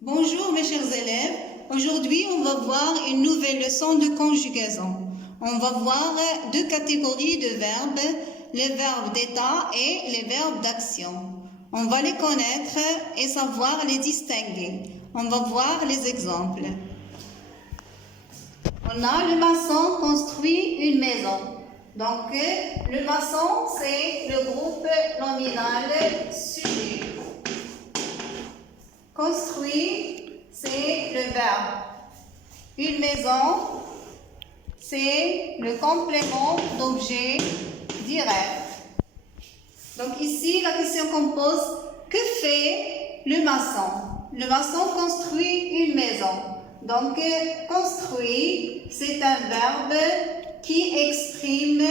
Bonjour mes chers élèves, aujourd'hui on va voir une nouvelle leçon de conjugaison. On va voir deux catégories de verbes, les verbes d'état et les verbes d'action. On va les connaître et savoir les distinguer. On va voir les exemples. On a le maçon construit une maison. Donc le maçon c'est le groupe nominal sujet. Construit, c'est le verbe. Une maison, c'est le complément d'objet direct. Donc ici, la question qu'on pose, que fait le maçon? Le maçon construit une maison. Donc, construit, c'est un verbe qui exprime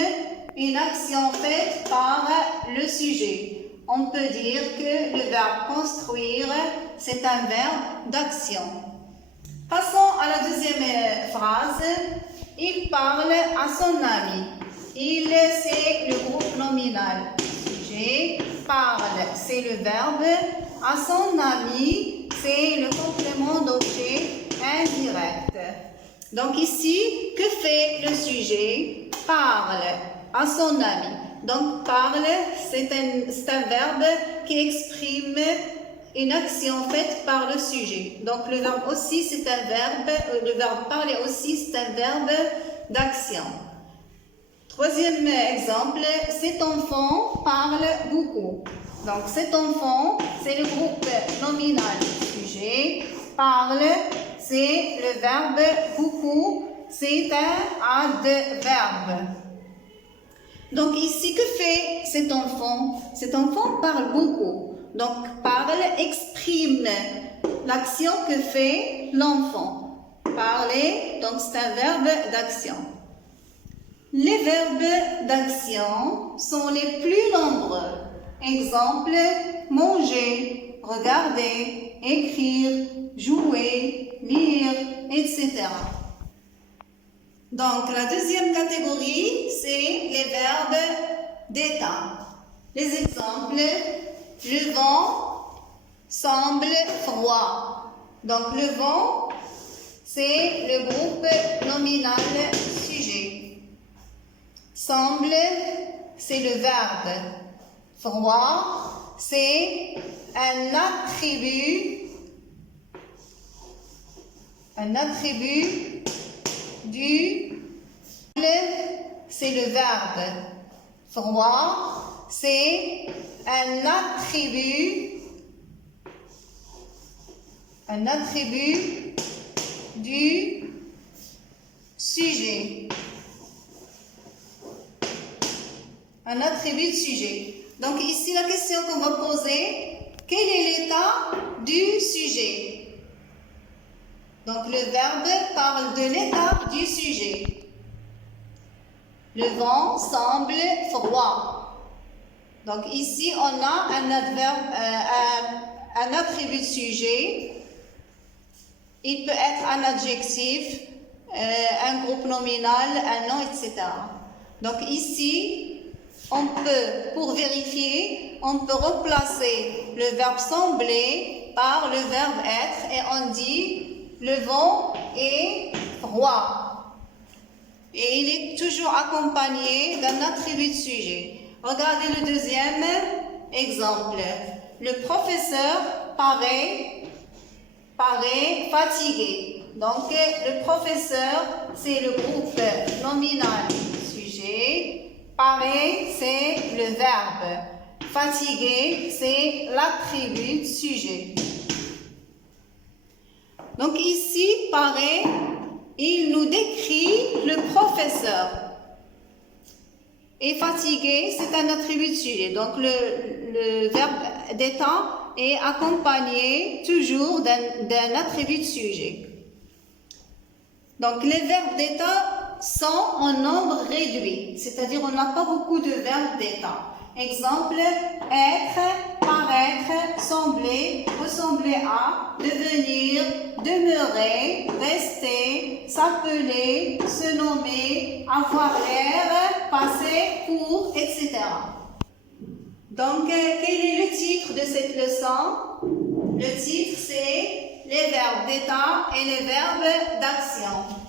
une action faite par le sujet. On peut dire que le verbe construire, c'est un verbe d'action. Passons à la deuxième phrase. Il parle à son ami. Il, c'est le groupe nominal. Sujet, parle, c'est le verbe. À son ami, c'est le complément d'objet indirect. Donc ici, que fait le sujet? Parle à son ami. Donc, parle, c'est un verbe qui exprime une action faite par le sujet. Donc, le verbe aussi, c'est un verbe, le verbe parler aussi, c'est un verbe d'action. Troisième exemple, cet enfant parle beaucoup. Donc, cet enfant, c'est le groupe nominal sujet. Parle, c'est le verbe beaucoup, c'est un adverbe. Donc ici, que fait cet enfant? Cet enfant parle beaucoup. Donc parle exprime l'action que fait l'enfant. Parler, donc c'est un verbe d'action. Les verbes d'action sont les plus nombreux. Exemple, manger, regarder, écrire, jouer, lire, etc. Donc, la deuxième catégorie, c'est les verbes d'état. Les exemples, le vent semble froid. Donc, le vent, c'est le groupe nominal sujet. Semble, c'est le verbe. Froid, c'est un attribut du, c'est le verbe. Froid, c'est un attribut du sujet. Un attribut de sujet. Donc ici, la question qu'on va poser, quel est l'état du sujet? Donc, le verbe parle de l'état du sujet. Le vent semble froid. Donc, ici, on a un adverbe, un attribut de sujet. Il peut être un adjectif, un groupe nominal, un nom, etc. Donc, ici, on peut, pour vérifier, on peut remplacer le verbe sembler par le verbe être et on dit le vent est froid. Et il est toujours accompagné d'un attribut de sujet. Regardez le deuxième exemple. Le professeur paraît fatigué. Donc, le professeur, c'est le groupe nominal sujet. Paraît, c'est le verbe. Fatigué, c'est l'attribut de sujet. Donc ici, paraît, il nous décrit le professeur. Et fatigué, c'est un attribut de sujet. Donc le verbe d'état est accompagné toujours d'un attribut de sujet. Donc les verbes d'état sont en nombre réduit, c'est-à-dire on n'a pas beaucoup de verbes d'état. Exemple, être, paraître, sembler, ressembler à, devenir, demeurer, rester, s'appeler, se nommer, avoir l'air, passer, pour, etc. Donc, quel est le titre de cette leçon? Le titre, c'est « Les verbes d'état et les verbes d'action.